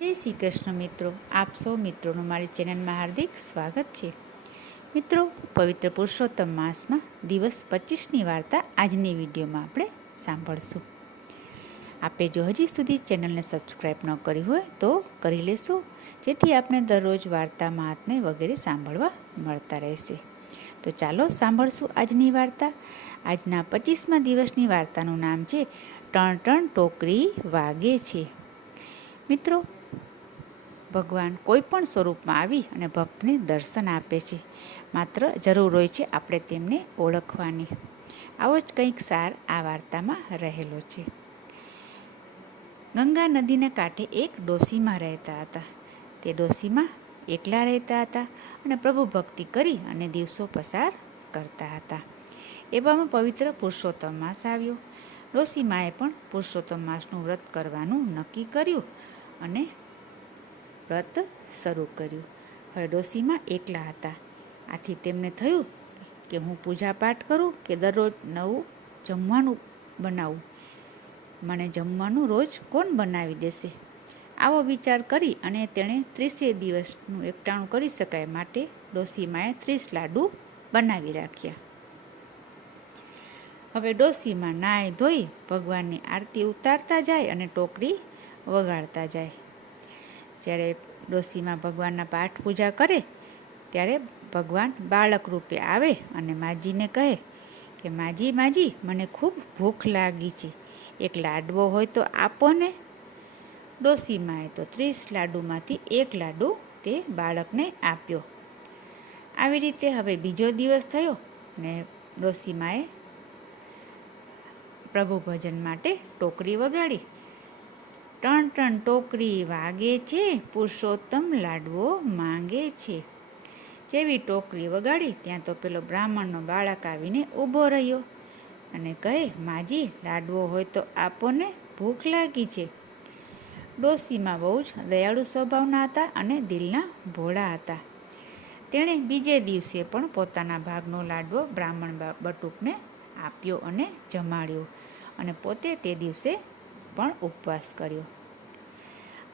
જય શ્રી કૃષ્ણ મિત્રો, આપ સૌ મિત્રોનું મારી ચેનલમાં હાર્દિક સ્વાગત છે. મિત્રો, પવિત્ર પુરુષોત્તમ માસમાં દિવસ 25ની વાર્તા આજની વિડીયોમાં આપણે સાંભળશું. આપે જો હજી સુધી ચેનલને સબસ્ક્રાઈબ ન કરી હોય તો કરી લેશો, જેથી આપણે દરરોજ વાર્તા, મહાત્મ્ય વગેરે સાંભળવા મળતા રહેશે. તો ચાલો સાંભળશું આજની વાર્તા. આજના 25મા દિવસની વાર્તાનું નામ છે ટણ ટણ ટોકરી વાગે છે. મિત્રો, ભગવાન કોઈ પણ સ્વરૂપમાં આવી અને ભક્તને દર્શન આપે છે. માત્ર જરૂર હોય છે આપણે તેમને ઓળખવાની. આવો જ કંઈક સાર આ વાર્તામાં રહેલો છે. ગંગા નદીના કાંઠે એક ડોશીમા રહેતા હતા. તે ડોશીમા એકલા રહેતા હતા અને પ્રભુ ભક્તિ કરી અને દિવસો પસાર કરતા હતા. એવામાં પવિત્ર પુરુષોત્તમ માસ આવ્યો. ડોશીમાએ પણ પુરુષોત્તમ માસનું વ્રત કરવાનું નક્કી કર્યું અને વ્રત શરૂ કર્યું. હવે ડોશીમા એકલા હતા. આથી તેમને થયું કે હું પૂજાપાઠ કરું કે દરરોજ નવું જમવાનું બનાવું. મને જમવાનું રોજ કોણ બનાવી દેશે? આવો વિચાર કરી અને તેણે 30 દિવસનું એકટાણું કરી શકાય માટે ડોશીમાએ 30 લાડુ બનાવી રાખ્યા. હવે ડોશીમા નાહી ધોઈ ભગવાનની આરતી ઉતારતા જાય અને ટોકરી વગાડતા જાય. જ્યારે ડોશીમા ભગવાનના પાઠ પૂજા કરે ત્યારે ભગવાન બાળક રૂપે આવે અને માજીને કહે કે માજી માજી, મને ખૂબ ભૂખ લાગી છે, એક લાડવો હોય તો આપો ને. ડોશીમાએ તો 30 લાડુમાંથી એક લાડુ તે બાળકને આપ્યો. આવી રીતે હવે બીજો દિવસ થયો ને ડોશીમાએ પ્રભુ ભજન માટે ટોકરી વગાડી. ટણ ટણ ટોકરી વાગે છે, પુરુષોત્તમ લાડવો માંગે છે. જેવી ટોકરી વગાડી ત્યાં તો પેલો બ્રાહ્મણનો બાળક આવીને ઊભો રહ્યો અને કહે, માજી, લાડવો હોય તો આપો ને, ભૂખ લાગી છે. ડોશીમા બહુ જ દયાળુ સ્વભાવના હતા અને દિલના ભોળા હતા. તેણે બીજે દિવસે પણ પોતાના ભાગનો લાડવો બ્રાહ્મણ બટુકને આપ્યો અને જમાડ્યો અને પોતે તે દિવસે પણ ઉપવાસ કર્યો.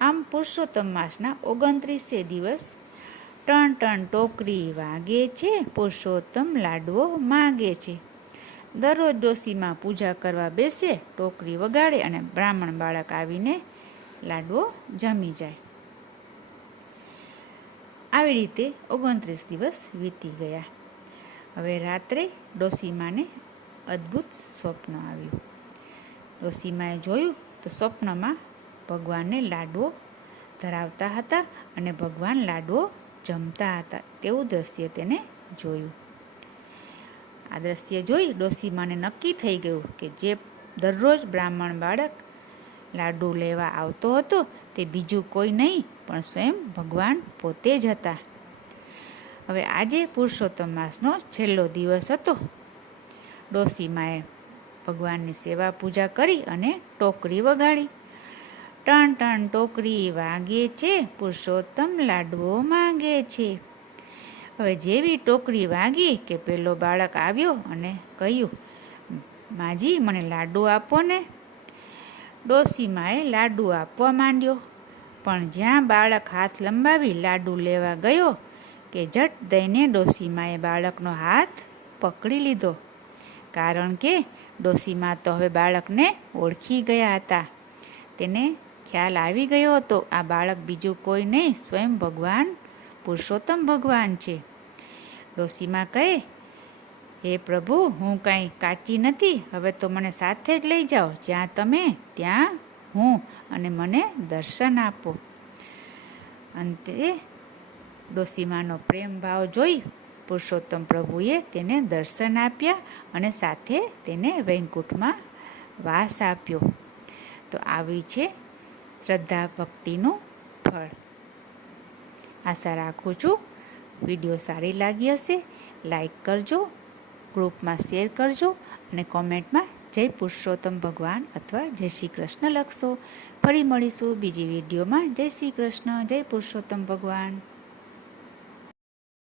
આમ પુરુષોત્તમ માસના 29 દિવસ ટણ ટણ ટોકરી વાગે છે, પુરુષોત્તમ લાડવો માંગે છે. દરરોજ ડોશીમા પૂજા કરવા બેસે, ટોકરી વગાડે અને બ્રાહ્મણ બાળક આવીને લાડવો જમી જાય. આવી રીતે 29 દિવસ વીતી ગયા. હવે રાત્રે ડોશીમાને અદ્ભુત સ્વપ્ન આવ્યું. ડોશીમાએ જોયું તો સ્વપ્નમાં ભગવાનને લાડવો ધરાવતા હતા અને ભગવાન લાડવો જમતા હતા તેવું દ્રશ્ય તેને જોયું. આ દ્રશ્ય જોઈ ડોશીમાને નક્કી થઈ ગયું કે જે દરરોજ બ્રાહ્મણ બાળક લાડુ લેવા આવતો હતો તે બીજું કોઈ નહીં પણ સ્વયં ભગવાન પોતે જ હતા. હવે આજે પુરુષોત્તમ માસનો છેલ્લો દિવસ હતો. ડોશીમાએ ભગવાનની સેવા પૂજા કરી અને ટોકરી વગાડી. ટણ ટણ ટોકરી વાગે છે, પુરુષોત્તમ લાડવો માંગે છે. હવે જેવી ટોકરી વાગી કે પેલો બાળક આવ્યો અને કહ્યું, માજી, મને લાડુ આપો ને. ડોશીમાએ લાડુ આપવા માંડ્યો, પણ જ્યાં બાળક હાથ લંબાવી લાડુ લેવા ગયો કે ઝટ દઈને ડોશીમાએ બાળકનો હાથ પકડી લીધો. કારણ કે ડોશીમા તો હવે બાળકને ઓળખી ગયા હતા. તેને ખ્યાલ આવી ગયો હતો આ બાળક બીજું કોઈ નહીં, સ્વયં ભગવાન પુરુષોત્તમ ભગવાન છે. ડોશીમા કહે, હે પ્રભુ, હું કાંઈ કાચી નથી, હવે તો મને સાથે જ લઈ જાઓ. જ્યાં તમે ત્યાં હું, અને મને દર્શન આપો. અંતે ડોશીમાનો પ્રેમ ભાવ જોઈ પુરુષોત્તમ પ્રભુએ તેને દર્શન આપ્યા અને સાથે તેને વૈકુંઠમાં વાસ આપ્યો. તો આવી છે શ્રદ્ધા ભક્તિનું ફળ. આશા રાખું છું વિડીયો સારી લાગી હશે. લાઈક કરજો, ગ્રુપમાં શેર કરજો અને કોમેન્ટમાં જય પુરુષોત્તમ ભગવાન અથવા જય શ્રી કૃષ્ણ લખશો. ફરી મળીશું બીજી વિડીયોમાં. જય શ્રી કૃષ્ણ, જય પુરુષોત્તમ ભગવાન.